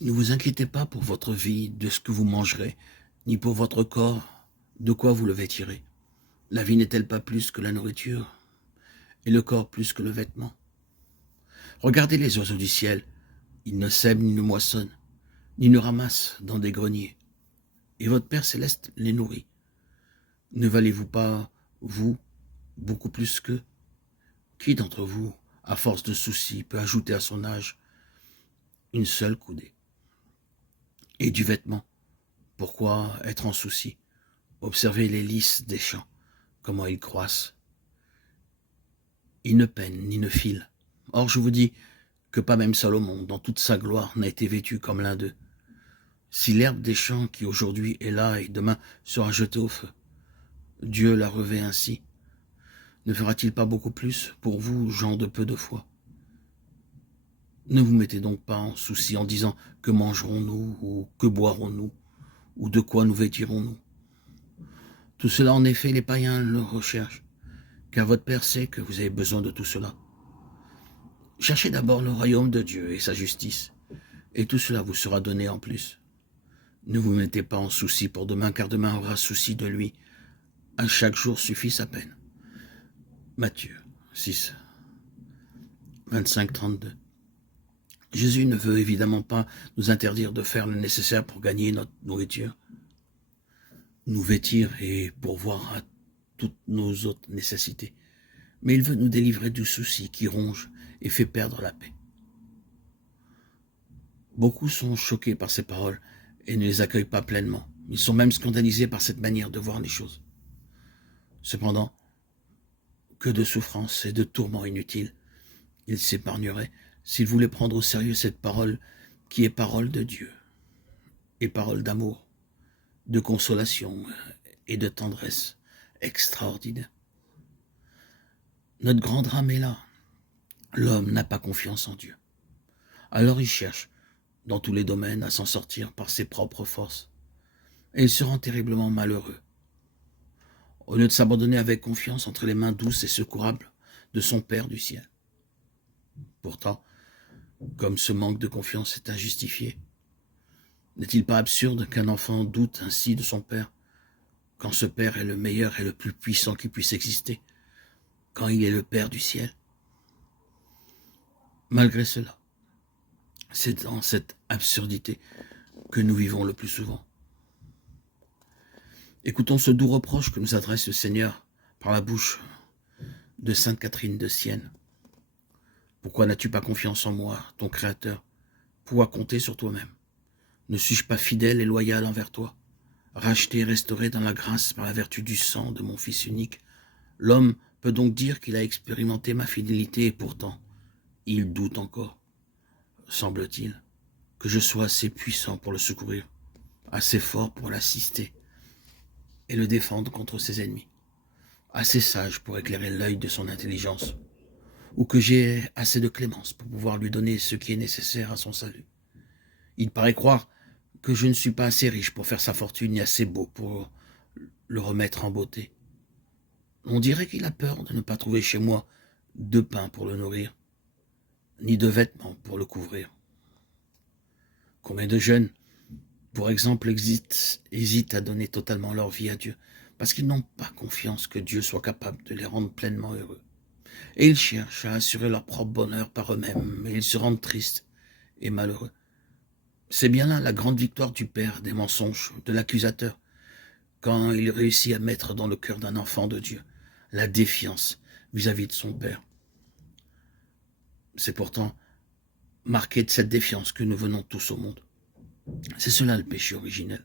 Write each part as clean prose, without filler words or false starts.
Ne vous inquiétez pas pour votre vie, de ce que vous mangerez, ni pour votre corps, de quoi vous le vêtirez. La vie n'est-elle pas plus que la nourriture, et le corps plus que le vêtement? Regardez les oiseaux du ciel, ils ne sèment ni ne moissonnent, ni ne ramassent dans des greniers, et votre Père céleste les nourrit. Ne valez-vous pas, vous, beaucoup plus qu'eux? Qui d'entre vous, à force de soucis, peut ajouter à son âge une seule coudée? Et du vêtement, pourquoi être en souci? Observez les lys des champs, comment ils croissent. Ils ne peinent ni ne filent. Or je vous dis que pas même Salomon, dans toute sa gloire, n'a été vêtu comme l'un d'eux. Si l'herbe des champs qui aujourd'hui est là et demain sera jetée au feu, Dieu la revêt ainsi, ne fera-t-il pas beaucoup plus pour vous, gens de peu de foi? Ne vous mettez donc pas en souci en disant que mangerons-nous ou que boirons-nous ou de quoi nous vêtirons-nous. Tout cela, en effet, les païens le recherchent, car votre Père sait que vous avez besoin de tout cela. Cherchez d'abord le royaume de Dieu et sa justice, et tout cela vous sera donné en plus. Ne vous mettez pas en souci pour demain, car demain aura souci de lui. À chaque jour suffit sa peine. Matthieu 6, 25-32. Jésus ne veut évidemment pas nous interdire de faire le nécessaire pour gagner notre nourriture, nous vêtir et pourvoir à toutes nos autres nécessités. Mais il veut nous délivrer du souci qui ronge et fait perdre la paix. Beaucoup sont choqués par ces paroles et ne les accueillent pas pleinement. Ils sont même scandalisés par cette manière de voir les choses. Cependant, que de souffrances et de tourments inutiles ils s'épargneraient s'ils voulaient prendre au sérieux cette parole qui est parole de Dieu et parole d'amour, de consolation et de tendresse extraordinaire. Notre grand drame est là. L'homme n'a pas confiance en Dieu. Alors il cherche, dans tous les domaines, à s'en sortir par ses propres forces. Et il se rend terriblement malheureux. Au lieu de s'abandonner avec confiance entre les mains douces et secourables de son Père du ciel. Pourtant, comme ce manque de confiance est injustifié, n'est-il pas absurde qu'un enfant doute ainsi de son Père, quand ce Père est le meilleur et le plus puissant qui puisse exister, quand il est le Père du ciel? Malgré cela, c'est dans cette absurdité que nous vivons le plus souvent. Écoutons ce doux reproche que nous adresse le Seigneur par la bouche de sainte Catherine de Sienne. Pourquoi n'as-tu pas confiance en moi, ton Créateur? Pourquoi compter sur toi-même? Ne suis-je pas fidèle et loyal envers toi, racheté et restauré dans la grâce par la vertu du sang de mon Fils unique? L'homme peut donc dire qu'il a expérimenté ma fidélité et pourtant, il doute encore, semble-t-il, que je sois assez puissant pour le secourir, assez fort pour l'assister et le défendre contre ses ennemis, assez sage pour éclairer l'œil de son intelligence, ou que j'ai assez de clémence pour pouvoir lui donner ce qui est nécessaire à son salut. Il paraît croire que je ne suis pas assez riche pour faire sa fortune ni assez beau pour le remettre en beauté. On dirait qu'il a peur de ne pas trouver chez moi de pain pour le nourrir, ni de vêtements pour le couvrir. Combien de jeunes, pour exemple, hésitent à donner totalement leur vie à Dieu, parce qu'ils n'ont pas confiance que Dieu soit capable de les rendre pleinement heureux. Et ils cherchent à assurer leur propre bonheur par eux-mêmes, mais ils se rendent tristes et malheureux. C'est bien là la grande victoire du père des mensonges, de l'accusateur, quand il réussit à mettre dans le cœur d'un enfant de Dieu la défiance vis-à-vis de son père. C'est pourtant marqué de cette défiance que nous venons tous au monde. C'est cela le péché originel.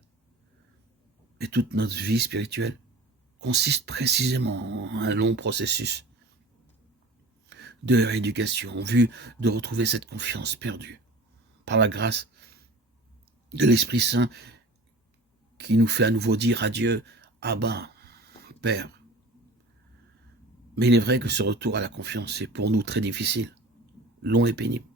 Et toute notre vie spirituelle consiste précisément en un long processus de rééducation en vue de retrouver cette confiance perdue par la grâce de l'Esprit Saint qui nous fait à nouveau dire à Dieu, Abba, Père. Mais il est vrai que ce retour à la confiance est pour nous très difficile, long et pénible.